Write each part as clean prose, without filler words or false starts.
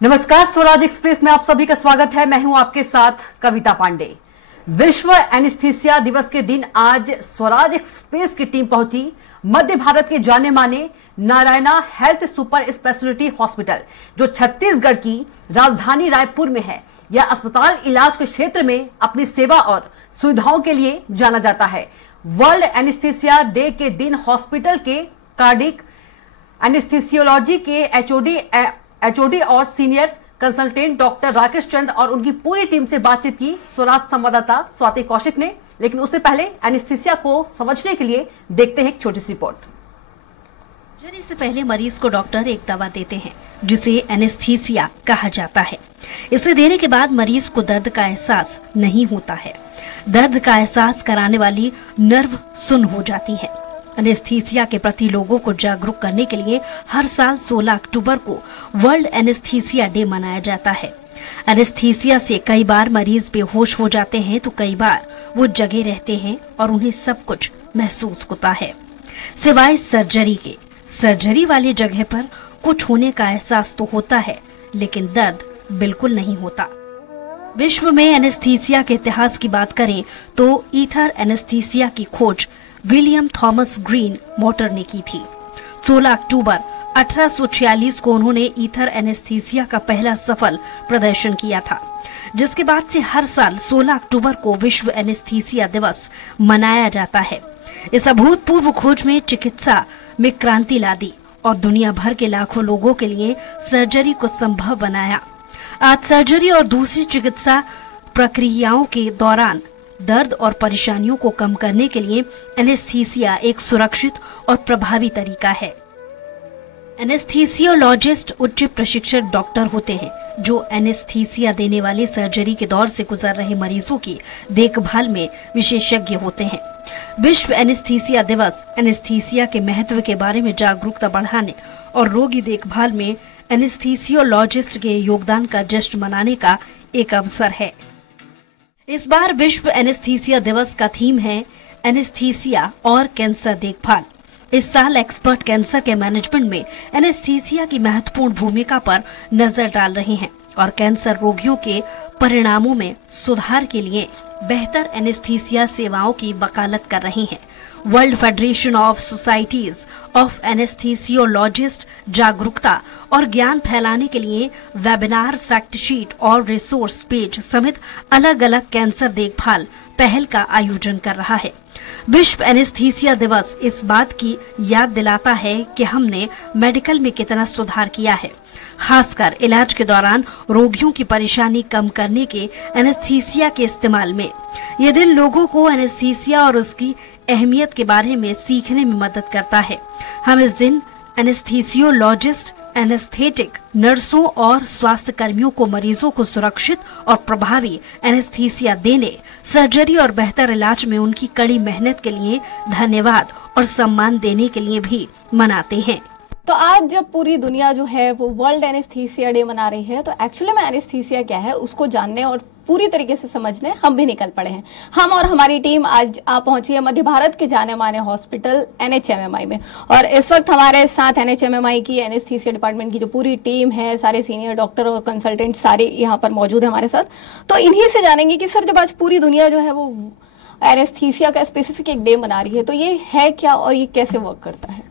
नमस्कार, स्वराज एक्सप्रेस में आप सभी का स्वागत है। मैं हूं आपके साथ कविता पांडे। विश्व एनेस्थीसिया दिवस के दिन आज स्वराज एक्सप्रेस की टीम पहुंची मध्य भारत के जाने माने Narayana health super speciality hospital, जो छत्तीसगढ़ की राजधानी रायपुर में है। यह अस्पताल इलाज के क्षेत्र में अपनी सेवा और सुविधाओं के लिए जाना जाता है। वर्ल्ड एनेस्थीसिया डे के दिन हॉस्पिटल के कार्डिक एनेस्थीसियोलॉजी के एचओडी और सीनियर कंसल्टेंट डॉक्टर राकेश चंद और उनकी पूरी टीम से बातचीत की स्वराज संवाददाता स्वाति कौशिक ने। लेकिन उससे पहले एनेस्थीसिया को समझने के लिए देखते हैं एक छोटी सी रिपोर्ट। सर्जरी से पहले मरीज को डॉक्टर एक दवा देते हैं जिसे एनेस्थीसिया कहा जाता है। इसे देने के बाद मरीज को दर्द का एहसास नहीं होता है। दर्द का एहसास कराने वाली नर्व सुन्न हो जाती है। एनेस्थीसिया के प्रति लोगों को जागरूक करने के लिए हर साल 16 अक्टूबर को वर्ल्ड एनेस्थीसिया डे मनाया जाता है। एनेस्थीसिया से कई बार मरीज बेहोश हो जाते हैं तो कई बार वो जगे रहते हैं और उन्हें सब कुछ महसूस होता है, सिवाय सर्जरी के। सर्जरी वाली जगह पर कुछ होने का एहसास तो होता है, लेकिन दर्द बिल्कुल नहीं होता। विश्व में एनेस्थीसिया के इतिहास की बात करें तो ईथर एनेस्थीसिया की खोज विलियम थॉमस ग्रीन मोटर ने की थी। 16 अक्टूबर 1846 को उन्होंने ईथर एनेस्थीसिया का पहला सफल प्रदर्शन किया था, जिसके बाद से हर साल 16 अक्टूबर को विश्व एनेस्थीसिया दिवस मनाया जाता है। इस अभूतपूर्व खोज में चिकित्सा में क्रांति ला दी और दुनिया भर के लाखों लोगों के लिए सर्जरी को संभव बनाया। आज सर्जरी और दूसरी चिकित्सा प्रक्रियाओं के दौरान दर्द और परेशानियों को कम करने के लिए एनेस्थीसिया एक सुरक्षित और प्रभावी तरीका है। एनेस्थीसियोलॉजिस्ट उच्च प्रशिक्षित डॉक्टर होते हैं जो एनेस्थीसिया देने वाली सर्जरी के दौर से गुजर रहे मरीजों की देखभाल में विशेषज्ञ होते हैं। विश्व एनेस्थीसिया दिवस एनेस्थीसिया के महत्व के बारे में जागरूकता बढ़ाने और रोगी देखभाल में एनेस्थीसियोलॉजिस्ट के योगदान का जश्न मनाने का एक अवसर है। इस बार विश्व एनेस्थीसिया दिवस का थीम है एनेस्थीसिया और कैंसर देखभाल। इस साल एक्सपर्ट कैंसर के मैनेजमेंट में एनेस्थीसिया की महत्वपूर्ण भूमिका पर नजर डाल रहे हैं और कैंसर रोगियों के परिणामों में सुधार के लिए बेहतर एनेस्थीसिया सेवाओं की वकालत कर रहे हैं। World federation of societies of anaesthesiologist जागरूकता और ज्ञान फैलाने के लिए वेबिनार, फैक्ट शीट और रिसोर्स पेज समेत अलग अलग कैंसर देखभाल पहल का आयोजन कर रहा है। विश्व एनेस्थीसिया दिवस इस बात की याद दिलाता है कि हमने मेडिकल में कितना सुधार किया है, खासकर इलाज के दौरान रोगियों की परेशानी कम करने के एनेस्थीसिया के इस्तेमाल में। यह दिन लोगों को एनेस्थीसिया और उसकी अहमियत के बारे में सीखने में मदद करता है। हम इस दिन एनेस्थीसियोलॉजिस्ट, एनेस्थेटिक नर्सों और स्वास्थ्य कर्मियों को मरीजों को सुरक्षित और प्रभावी एनेस्थीसिया देने, सर्जरी और बेहतर इलाज में उनकी कड़ी मेहनत के लिए धन्यवाद और सम्मान देने के लिए भी मनाते हैं। तो आज जब पूरी दुनिया जो है वो वर्ल्ड एनेस्थीसिया डे मना रही है, तो एक्चुअली में एनेस्थीसिया क्या है उसको जानने और पूरी तरीके से समझने हम भी निकल पड़े हैं। हम और हमारी टीम आज आप पहुंची है मध्य भारत के जाने माने हॉस्पिटल NHMMI में, और इस वक्त हमारे साथ NHMMI की एनेस्थीसिया डिपार्टमेंट की जो पूरी टीम है, सारे सीनियर डॉक्टर और कंसल्टेंट सारे यहाँ पर मौजूद है हमारे साथ। तो इन्हीं से जानेंगे कि सर, जब आज पूरी दुनिया जो है वो एनेस्थीसिया का स्पेसिफिक एक डे मना रही है, तो ये है क्या और ये कैसे वर्क करता है?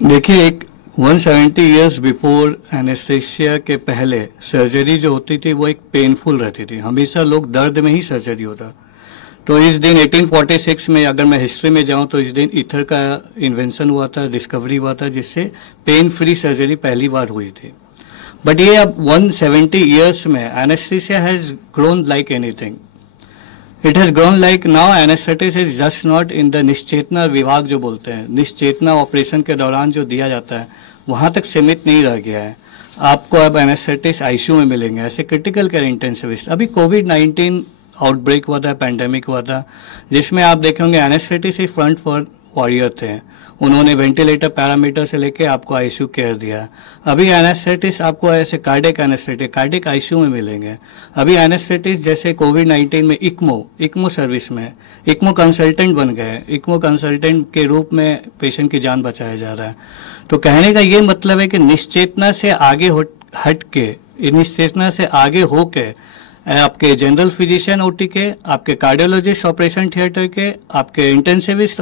देखिए, एक 170 इयर्स बिफोर एनेस्थीसिया के पहले सर्जरी जो होती थी वो एक पेनफुल रहती थी। हमेशा लोग दर्द में ही सर्जरी होता। तो इस दिन 1846 में अगर मैं हिस्ट्री में जाऊं तो इस दिन ईथर का इन्वेंशन हुआ था, डिस्कवरी हुआ था, जिससे पेन फ्री सर्जरी पहली बार हुई थी। बट ये अब 170 इयर्स में anaesthesia has grown like anything. It has grown like now anaesthetics is just not in the निश्चेतना विभाग जो बोलते हैं, निश्चेतना ऑपरेशन के दौरान जो दिया जाता है वहां तक सीमित नहीं रह गया है। आपको अब एनेस्थेटिक्स आईसीयू में मिलेंगे, ऐसे क्रिटिकल केयर इंटेंसिविस्ट। अभी कोविड-19 आउटब्रेक हुआ था, पैंडेमिक हुआ था, जिसमें आप देखेंगे anaesthetics he front for warrior थे। उन्होंने वेंटिलेटर पैरामीटर से लेके आपको आईसीयू केयर दिया। अभी एनेस्थेटिक्स आपको ऐसे कार्डिक आईसीयू में मिलेंगे। अभी एनेस्थेटिक्स जैसे कोविड-19 में इक्मो सर्विस में इक्मो कंसल्टेंट बन गए। इक्मो कंसल्टेंट के रूप में पेशेंट की जान बचाया जा रहा है। तो कहने का ये मतलब है कि निश्चेतना से आगे हट के, एनेस्थीसिया से आगे होके आपके जनरल फिजिशियन ओटी के, आपके कार्डियोलॉजिस्ट ऑपरेशन थिएटर के, आपके इंटेंसिविस्ट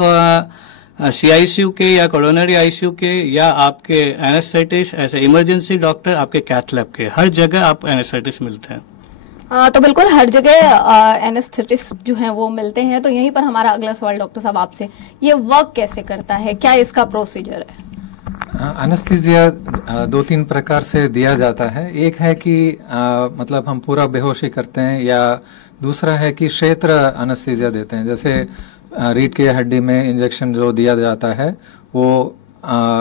सीआईसीयू के या कोरोनरी आईसीयू के, या आपके एनेस्थेटिस्ट ऐसे इमरजेंसी डॉक्टर, आपके कैथ लैब के, हर जगह आप एनेस्थेटिस्ट मिलते हैं। तो बिल्कुल हर जगह एनेस्थेटिस्ट जो हैं वो मिलते हैं। तो यहीं पर हमारा अगला सवाल डॉक्टर साहब आपसे, ये वर्क कैसे करता है, क्या इसका प्रोसीजर है? एनेस्थीसिया 2-3 प्रकार से दिया जाता है। एक है कि मतलब हम पूरा बेहोशी करते हैं, या दूसरा है कि क्षेत्र एनेस्थीसिया देते हैं। जैसे रीढ़ की हड्डी में इंजेक्शन जो दिया जाता है वो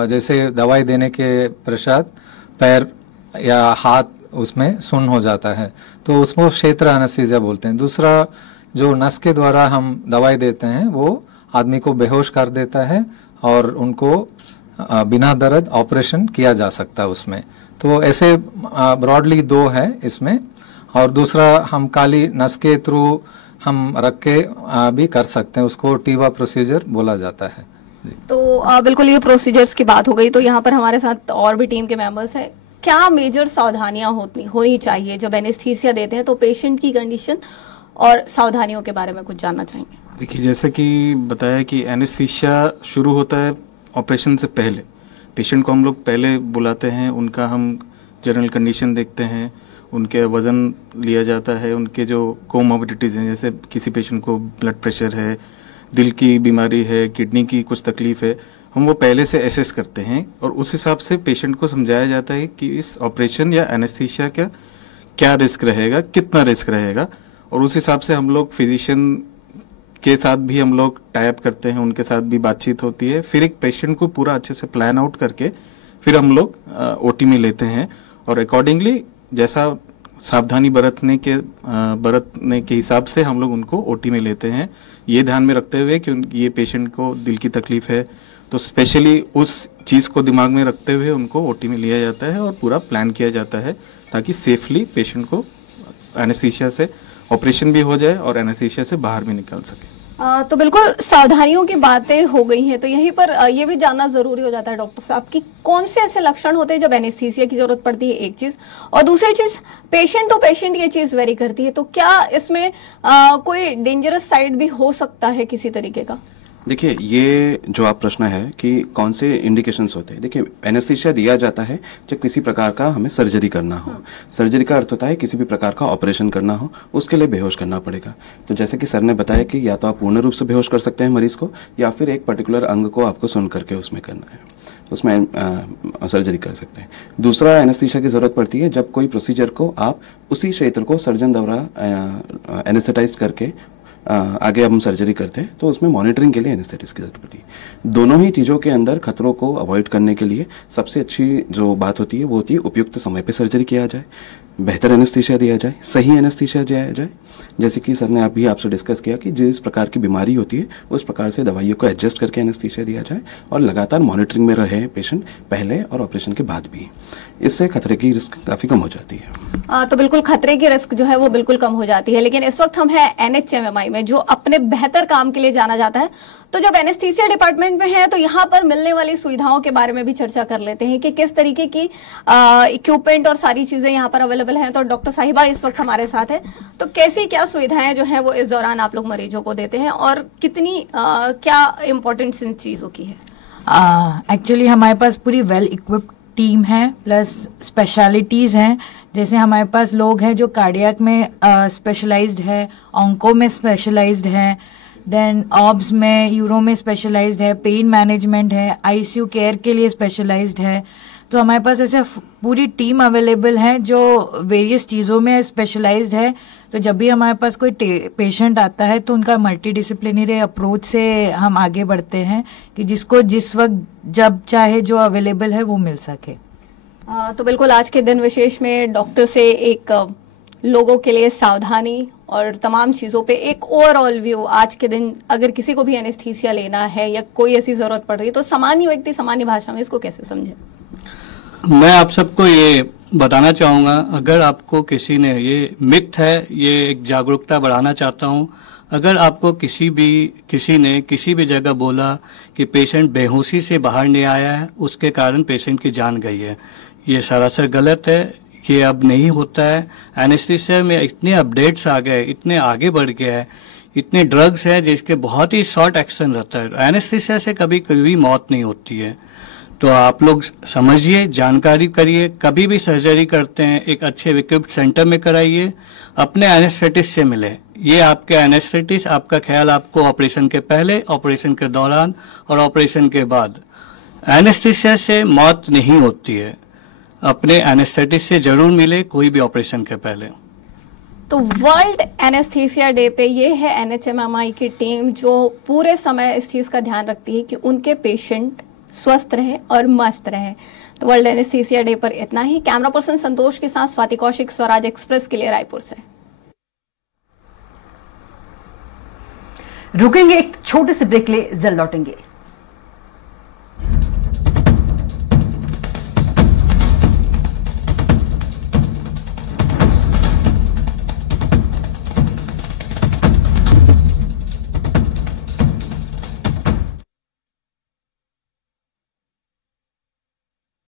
जैसे दवाई देने के पश्चात पैर या हाथ उसमें सुन्न हो जाता है, तो उसको क्षेत्र एनेस्थीसिया बोलते हैं। दूसरा जो नस के द्वारा हम दवाई देते हैं वो आदमी को बेहोश कर देता है और उनको बिना दर्द ऑपरेशन किया जा सकता है उसमें। तो ऐसे ब्रॉडली 2 है इसमें। और दूसरा हम काली नस के थ्रू हम रख के भी कर सकते हैं, उसको टीवा प्रोसीजर बोला जाता है। तो बिल्कुल ये प्रोसीजर्स की बात हो गई। तो यहाँ पर हमारे साथ और भी टीम के मेंबर्स हैं। क्या मेजर सावधानियां होनी चाहिए जब एनेस्थीसिया देते हैं? तो पेशेंट की कंडीशन और सावधानियों के बारे में कुछ जानना चाहेंगे। देखिए, जैसे कि बताया कि एनेस्थीसिया शुरू होता है ऑपरेशन से पहले। पेशेंट को हम लोग पहले बुलाते हैं, उनका हम जनरल कंडीशन देखते हैं, उनके वज़न लिया जाता है, उनके जो कोमॉर्बिडिटीज़ हैं, जैसे किसी पेशेंट को ब्लड प्रेशर है, दिल की बीमारी है, किडनी की कुछ तकलीफ है, हम वो पहले से एसेस करते हैं और उस हिसाब से पेशेंट को समझाया जाता है कि इस ऑपरेशन या एनेस्थीसिया का क्या रिस्क रहेगा, कितना रिस्क रहेगा, और उस हिसाब से हम लोग फिजिशियन के साथ भी हम लोग टाई अप करते हैं, उनके साथ भी बातचीत होती है। फिर एक पेशेंट को पूरा अच्छे से प्लान आउट करके फिर हम लोग ओटी में लेते हैं और अकॉर्डिंगली जैसा सावधानी बरतने के हिसाब से हम लोग उनको ओटी में लेते हैं, ये ध्यान में रखते हुए कि ये पेशेंट को दिल की तकलीफ है तो स्पेशली उस चीज़ को दिमाग में रखते हुए उनको ओटी में लिया जाता है और पूरा प्लान किया जाता है ताकि सेफली पेशेंट को एनेस्थीसिया से ऑपरेशन भी हो जाए और एनेस्थीसिया से बाहर भी निकल सके। तो बिल्कुल सावधानियों की बातें हो गई हैं, तो यहीं पर ये भी जानना जरूरी हो जाता है डॉक्टर साहब कि कौन से ऐसे लक्षण होते हैं जब एनेस्थीसिया की जरूरत पड़ती है, एक चीज, और दूसरी चीज पेशेंट टू पेशेंट ये चीज वेरी करती है। तो क्या इसमें कोई डेंजरस साइड भी हो सकता है किसी तरीके का? देखिए, ये जो आप प्रश्न है कि कौन से इंडिकेशंस होते हैं, देखिए एनेस्थीसिया दिया जाता है जब किसी प्रकार का हमें सर्जरी करना हो। सर्जरी का अर्थ होता है किसी भी प्रकार का ऑपरेशन करना हो, उसके लिए बेहोश करना पड़ेगा। तो जैसे कि सर ने बताया कि या तो आप पूर्ण रूप से बेहोश कर सकते हैं मरीज को, या फिर एक पर्टिकुलर अंग को आपको सुन करके उसमें करना है, उसमें सर्जरी कर सकते हैं। दूसरा, एनेस्थीसिया की जरूरत पड़ती है जब कोई प्रोसीजर को आप उसी क्षेत्र को सर्जन द्वारा एनेस्थेटाइज करके आगे हम सर्जरी करते हैं, तो उसमें मॉनिटरिंग के लिए एनेस्थेटिस्ट की जरूरत पड़ती है। दोनों ही चीज़ों के अंदर खतरों को अवॉइड करने के लिए सबसे अच्छी जो बात होती है वो होती है उपयुक्त समय पे सर्जरी किया जाए, बेहतर एनेस्थीसिया दिया जाए, सही एनेस्थीसिया दिया जाए। जैसे कि सर ने अभी आपसे डिस्कस किया कि जिस प्रकार की बीमारी होती है उस प्रकार से दवाइयों को एडजस्ट करके एनेस्थीसिया दिया जाए और लगातार मॉनिटरिंग में रहे पेशेंट पहले और ऑपरेशन के बाद भी। इससे खतरे की रिस्क काफ़ी कम हो जाती है। तो बिल्कुल खतरे की रिस्क जो है वो बिल्कुल कम हो जाती है। लेकिन इस वक्त हम हैं NHMMI में, जो अपने बेहतर काम के लिए जाना जाता है। तो जब एनेस्थीसिया डिपार्टमेंट में है तो यहाँ पर मिलने वाली सुविधाओं के बारे में भी चर्चा कर लेते हैं कि किस तरीके की इक्विपमेंट और सारी चीजें यहाँ पर अवेलेबल हैं। तो डॉक्टर साहिबा इस वक्त हमारे साथ है, तो कैसी क्या सुविधाएं जो है वो इस दौरान आप लोग मरीजों को देते हैं और कितनी क्या इम्पोर्टेंस इन चीजों की है? एक्चुअली हमारे पास पूरी वेल इक्विप्ड टीम है, प्लस स्पेशलिटीज़ हैं। जैसे हमारे पास लोग हैं जो कार्डियक में स्पेशलाइज्ड है, ऑन्को में स्पेशलाइज्ड है, देन ऑब्स में, यूरो में स्पेशलाइज्ड है, पेन मैनेजमेंट है, आईसीयू केयर के लिए स्पेशलाइज्ड है। तो हमारे पास ऐसे पूरी टीम अवेलेबल है जो वेरियस चीज़ों में स्पेशलाइज्ड है। तो जब भी हमारे पास कोई पेशेंट आता है तो उनका मल्टीडिसिप्लिनरी अप्रोच से हम आगे बढ़ते हैं कि जिसको जिस वक्त जब चाहे जो अवेलेबल है वो मिल सके। तो बिल्कुल आज के दिन विशेष में डॉक्टर से एक लोगों के लिए सावधानी और तमाम चीज़ों पे एक ओवरऑल व्यू, आज के दिन अगर किसी को भी एनेस्थीसिया लेना है या कोई ऐसी ज़रूरत पड़ रही है तो सामान्य व्यक्ति सामान्य भाषा में इसको कैसे समझे? मैं आप सबको ये बताना चाहूँगा, अगर आपको किसी ने, ये मिथ है, ये एक जागरूकता बढ़ाना चाहता हूँ, अगर आपको किसी ने किसी भी जगह बोला कि पेशेंट बेहोशी से बाहर नहीं आया है, उसके कारण पेशेंट की जान गई है, ये सरासर गलत है। ये अब नहीं होता है। एनेस्थीसिया में इतने अपडेट्स आ गए, इतने आगे बढ़ गया है, इतने ड्रग्स हैं जिसके बहुत ही शॉर्ट एक्शन रहता है। एनेस्थीसिया से कभी कभी मौत नहीं होती है। तो आप लोग समझिए, जानकारी करिए, कभी भी सर्जरी करते हैं एक अच्छे इक्विप्ड सेंटर में कराइए, अपने एनेस्थेटिस्ट से मिले। ये आपके एनेस्थेटिस्ट आपका ख्याल आपको ऑपरेशन के पहले, ऑपरेशन के दौरान और ऑपरेशन के बाद। एनेस्थीसिया से मौत नहीं होती है। अपने एनेस्थेटिस्ट से जरूर मिले कोई भी ऑपरेशन के पहले। तो वर्ल्ड एनेस्थीसिया डे पे ये है NHMMI की टीम जो पूरे समय इस चीज का ध्यान रखती है कि उनके पेशेंट स्वस्थ रहे और मस्त रहे। तो वर्ल्ड एनेस्थीसिया डे पर इतना ही। कैमरा पर्सन संतोष के साथ स्वाति कौशिक, स्वराज एक्सप्रेस के लिए रायपुर से। रुकेंगे एक छोटे से ब्रेक ले, जल्द लौटेंगे।